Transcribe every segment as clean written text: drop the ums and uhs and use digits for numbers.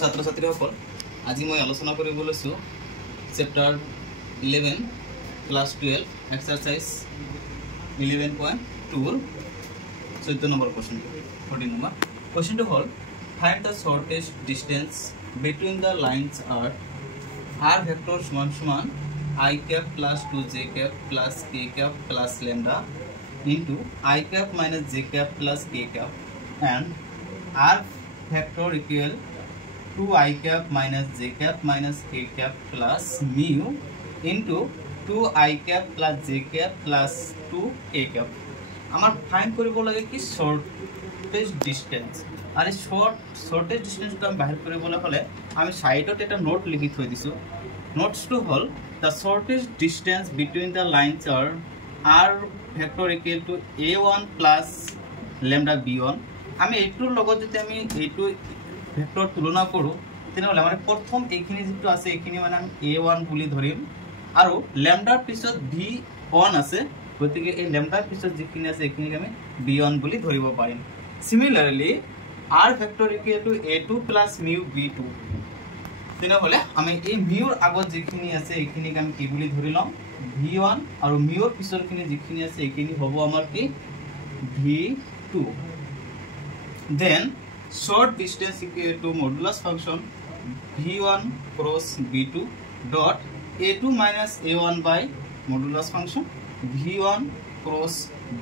ছাত্ৰ ছাত্ৰীসকল আজি মই আলোচনা কৰিব লৈছো chapter 11 class 12 exercise 11.2 14 number question 14 number কোৱেশ্চনটো হ'ল find the shortest distance between the lines r r vector সমান সমান i cap plus 2j cap plus k cap plus lambda into i cap minus j cap plus k cap and r vector equal 2i cap minus j cap minus k cap plus mu into 2i cap plus j cap plus 2k cap আমার find কৰিব লাগে কি শৰ্টেস্ট distance R এই শৰ্টেস্ট ডিসটেন্সটো আমি বাহিৰ কৰিবলৈ হলে আমি সাইডত এটা নোট লিখি থৈ দিছো নোটসটো হল the shortest distance between the lines are r vector equal to a1 plus lambda b1 আমি এইটোৰ লগত যদি আমি এইটো ভেক্টৰ তুলনা কৰো তেনেহলে আমাৰ প্ৰথম এইখিনি যেটো আছে এইখিনি মানে আমি a1 বুলি ধৰিম আৰু ল্যামডাৰ পিছত b1 আছে গতিকে এই ল্যামডাৰ পিছত যিখিনি আছে এইখিনিক আমি b1 বুলি ধৰিব পাৰিম similarly r vector equal to a2 plus mu b2 তেনেহলে আমি এই মিউৰ আগত যিখিনি আছে এইখিনিক আমি কি বুলি ধৰি লম v1 আৰু মিউৰ পিছৰখিনি যিখিনি আছে এইখিনি হ'ব আমাৰ কি v2 then short distance equal to modulus function v1 cross b2 dot a2 minus a1 by modulus function v1 cross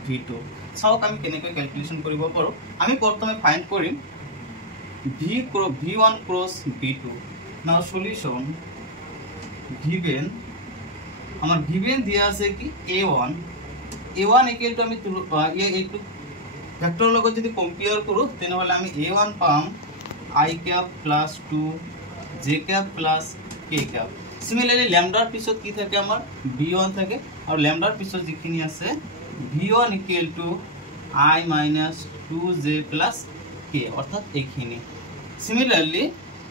v2 চাওক আমি কেনেকৈ ক্যালকুলেশন কৰিব পাৰো আমি প্ৰথমে ফাইন্ড কৰিম v1 cross b2 now solution given আমার given দিয়া আছে কি a1 equal to আমি a2 ভেক্টর লগত যদি কম্পেয়ার করো তেনেহলে আমি a1 পাম i cap plus 2 j cap plus k cap similarly ল্যামডার পিছত কি থাকে আমার b1 থাকে আর ল্যামডার পিছত যিখিনি আছে v1 equal to i minus 2j plus k অর্থাৎ এইখিনি সিমিলারলি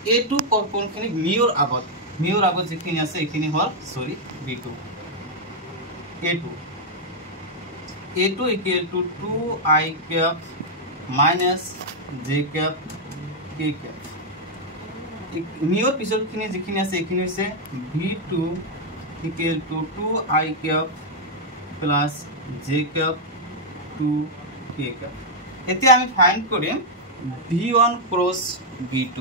a2 কোনখিনি মিউৰ আগত যিখিনি আছে এইখিনি হল sorry b2 a2 equal to 2i cap minus j cap k cap মিউৰ পিছৰখিনি যিখিনি আছে এইখিনি হৈছে v2 equal to 2i cap plus j cap 2k cap এতিয়া আমি ফাইন্ড কৰিম v1 cross v2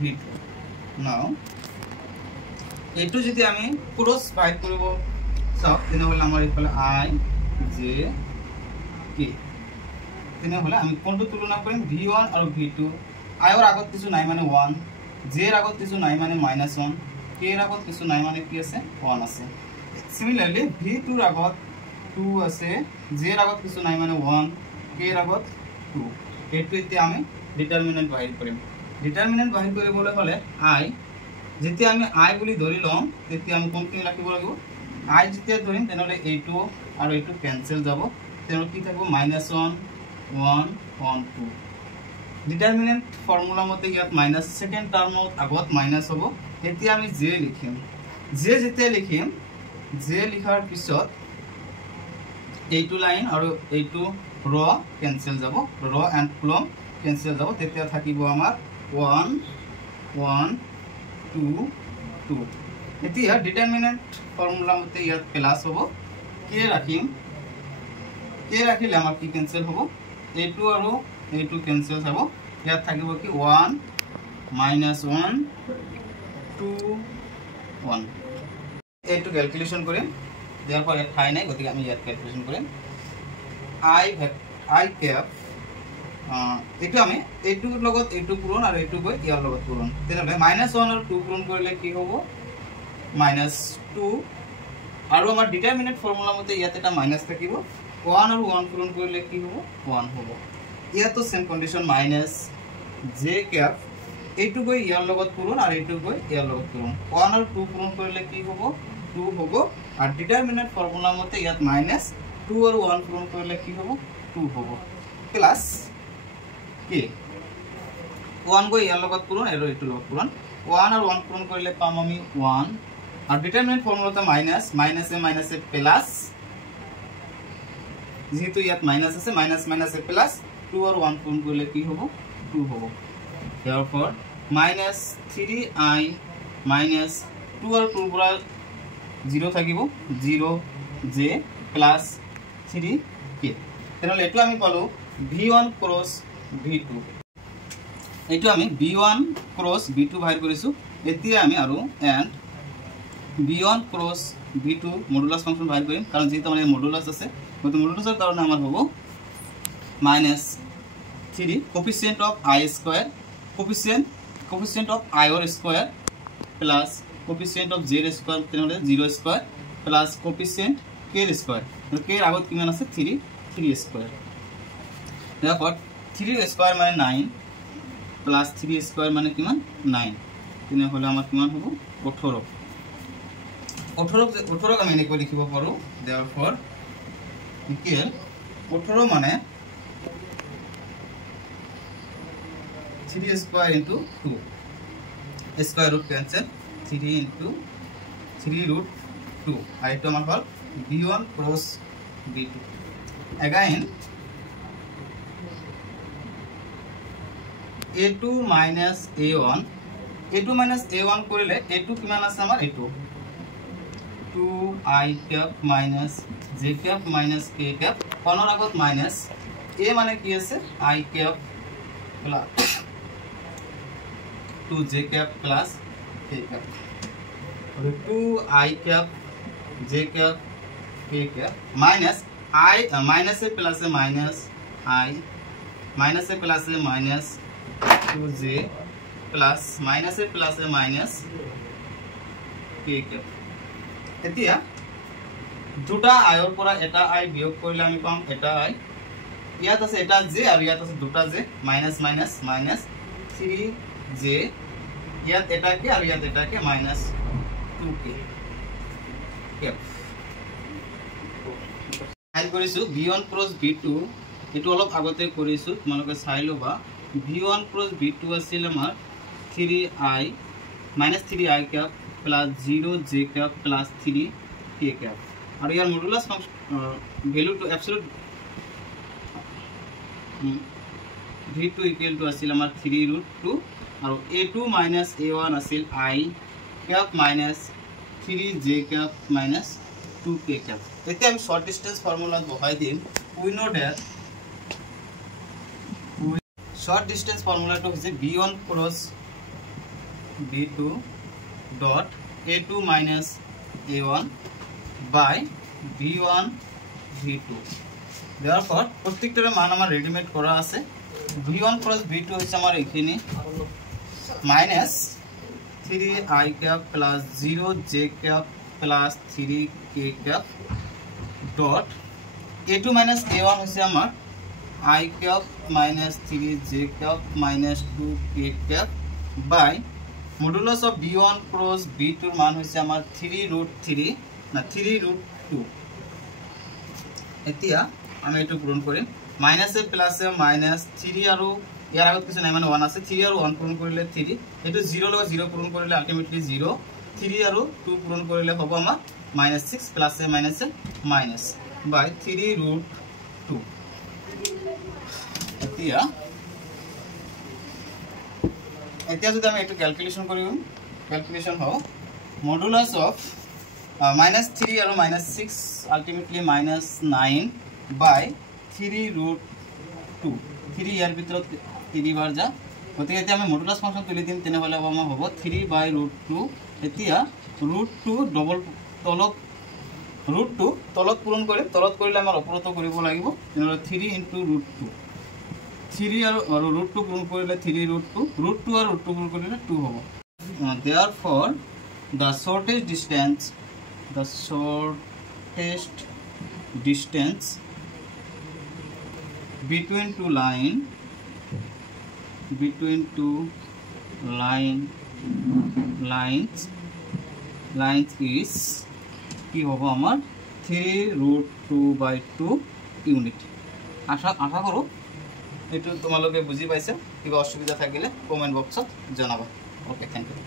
v2 now এটো যদি আমি ক্ৰস বাইট কৰিব চাও তেনেহলে আমাৰ ইফালে i j k তেনেহলে আমি কোনটো তুলনা কৰিম v1 আৰু v2 i ৰ আগত কিছু নাই মানে 1 j ৰ আগত কিছু নাই মানে -1 k ৰ আগত কিছু নাই মানে কি আছে 1 আছে সিমিলাৰলি v2 ৰ আগত 2 আছে j ৰ আগত কিছু নাই মানে 1 k ৰ আগত 2 এটো এতিয়া আমি ডিটাৰমিনেন্ট বাহিৰ কৰিম ডিটাৰমিনেন্ট বাহিৰ কৰিবলৈ হলে i যেতিয়া আমি i বুলি ধৰি লম তেতিয়া আমি কোনখিনি ৰাখিব লাগিব i যেতিয়া ধৰিম তেনেহলে a2 আৰু a2 ক্যান্সেল যাব তেনে কি থাকিব -1 1 1 2 ডিটারমিনেন্ট ফর্মুলা মতে ইয়াত মাইনাস সেকেন্ড টার্মত আগত মাইনাস হ'ব এতিয়া আমি j লিখিম j যেতিয়া লিখিম j লিখাৰ পিছত a2 লাইন আৰু a2 ৰ ক্যান্সেল যাব ৰ এন্ড কলম ক্যান্সেল যাব তেতিয়া থাকিব আমাৰ 1 1 2 2 এতিয়া ডিটাৰমিনেন্ট ফৰ্মুলা মতে ইয়াত প্লাস হ'ব কে ৰাখিলে আমাৰ কি ক্যান্সেল হ'ব a2 আৰু a2 ক্যান্সেল হ'ব ইয়াত থাকিব কি 1 -1 2 1 a2 ক্যালকুলেশন কৰিম ইয়াৰ পৰা ঠাই নাই গতিকে আমি ইয়াত ক্যালকুলেশন কৰিম i cap এটো আমি a2 ৰ লগত a2 পূৰণ আৰু a2 গৈ ইয়াৰ লগত পূৰণ তেনেহলে -1 আৰু 2 পূৰণ কৰিলে কি হ'ব -2 আৰু আমাৰ ডিটাৰমিনেন্ট ফৰ্মুলা মতে ইয়াত এটা মাইনাস থাকিব 1 আৰু 1 পূৰণ কৰিলে কি হ'ব 1 হ'ব ইয়াতো same condition j cap a2 গৈ ইয়াৰ লগত পূৰণ আৰু a2 গৈ ইয়াৰ লগত পূৰণ 1 আৰু 2 পূৰণ কৰিলে কি হ'ব 2 হ'ব আৰু ডিটাৰমিনেন্ট ফৰ্মুলা মতে ইয়াত -2 আৰু 1 পূৰণ কৰিলে কি হ'ব 2 হ'ব প্লাস k 1 গৈ ইয়াৰ লগত পূৰণ আৰু a2 লগত পূৰণ 1 আৰু 1 পূৰণ কৰিলে পাম আমি 1 আৰু ডিটারমিনেন্ট ফর্মুলাতে মাইনাসে প্লাস যেহেতু ইয়াত মাইনাস আছে মাইনাস এ প্লাস 2 और 1 পূরণ করলে কি হবে 2 হ'ব therefore minus 3i minus 2 আৰু 2 পৰা 0 থাকিব 0j plus 3k তেনেহলে এটো আমি পালো v1 cross v2 এটো আমি v1 cross v2 বাহিৰ কৰিছো এতিয়া আমি আৰু and v1 cross v2 modulus function বাহিৰ কৰিম কাৰণ যেহেতু আমাৰ মডুলাস আছে গতি মডুলাসৰ কাৰণে আমাৰ হ'ব minus 3 coefficient of I square coefficient of I or square plus coefficient of z square তেনেহলে 0 square plus coefficient k square k এর আগত কিমান আছে 3 square therefore 3 square মানে 9 plus 3 square মানে কিমান 9 তেনেহলে আমাৰ কিমান হ'ব 18 আমি এনেকৈ লিখিব পাৰো therefore equal 18 মানে 3 square into 2 square root cancel 3 into 3 root 2 and it amar hol v1 cross v2 again a2 minus a1 korile a2 kiman ase amar a2 2i cap minus j cap minus k cap konor agot minus a mane ki ase I cap plus 2j cap plus k cap 2i cap j cap k cap minus I minus a plus a minus I minus a plus a minus 2j plus minus a plus a minus k cap এতিয়া দুটা i ৰ পৰা এটা i বিয়োগ কৰিলে আমি পাম এটা i ইয়াত আছে এটা j আৰু ইয়াত আছে দুটা j minus minus minus 3j ইয়াত এটা কে আৰু ইয়াত এটা কে minus 2k cap আই কৰিছো v1 cross v2 এটো অলপ আগতে কৰিছো তোমালোকে চাই লবা v1 cross v2 আছিল আমাৰ 3i minus 3i cap plus 0j cap plus 3k cap আৰু ইয়াৰ modulus value to absolute v2 equal to আছিল আমাৰ 3 root 2 আৰু a2 minus a1 আছিল I cap minus 3j cap minus 2k cap এতিয়া আমি short distance formula বহাই দিম we know that short distance formula to is v1 cross v2 dot a2 minus a1 by v1 v2 therefore প্রত্যেকটার মান আমার readymade করা আছে v1 cross v2 হচ্ছে আমার এখানে minus 3i cap plus 0j cap plus 3k cap dot a2 minus a1 হচ্ছে আমার I cap minus 3j cap minus 2k cap by modulus of v1 cross v2 এর মান হচ্ছে আমার 3 root 3 না 3 root 2 এতিয়া আমি এটো পূরণ করিম minus a plus a minus 3 আৰু ইয়াৰ আগত কিছু নাই মানে 1 আছে 3 আৰু 1 পূৰণ কৰিলে 3 এটো 0 লগত 0 পূৰণ কৰিলে আলটিমেটলি 0 3 আৰু 2 পূৰণ কৰিলে হ'ব আমাৰ -6 plus a minus a minus by 3 root 2 এতিয়া যদি আমি এটো ক্যালকুলেশন করিম ক্যালকুলেশন হ'ব মডুলাস অফ -3 আৰু -6 আলটিমেটলি -9 by 3 root 2 3 ইয়াৰ ভিতৰত 3 বার যা গতিকে এতিয়া আমি মডুলাস ফাংশন তুলি দিম তেনে হলে আমাৰ হ'ব 3 by root 2 এতিয়া root 2 ডবল তলত পূরণ কৰিম তলত কৰিলে আমাৰ ওপৰত কৰিব লাগিব তেনে 3 into root 2 3 আৰু root 2 পূৰণ কৰিলে 3 root 2 root 2 আৰু root 2 পূৰণ কৰিলে 2 হ'ব therefore the shortest distance between two lines is কি হ'ব আমাৰ 3 root 2 by 2 unit আশা কৰো এটো তোমালোকে বুজি পাইছে কিবা অসুবিধা থাকিলে কমেন্ট বক্সত জনাবা ওকে থ্যাংক ইউ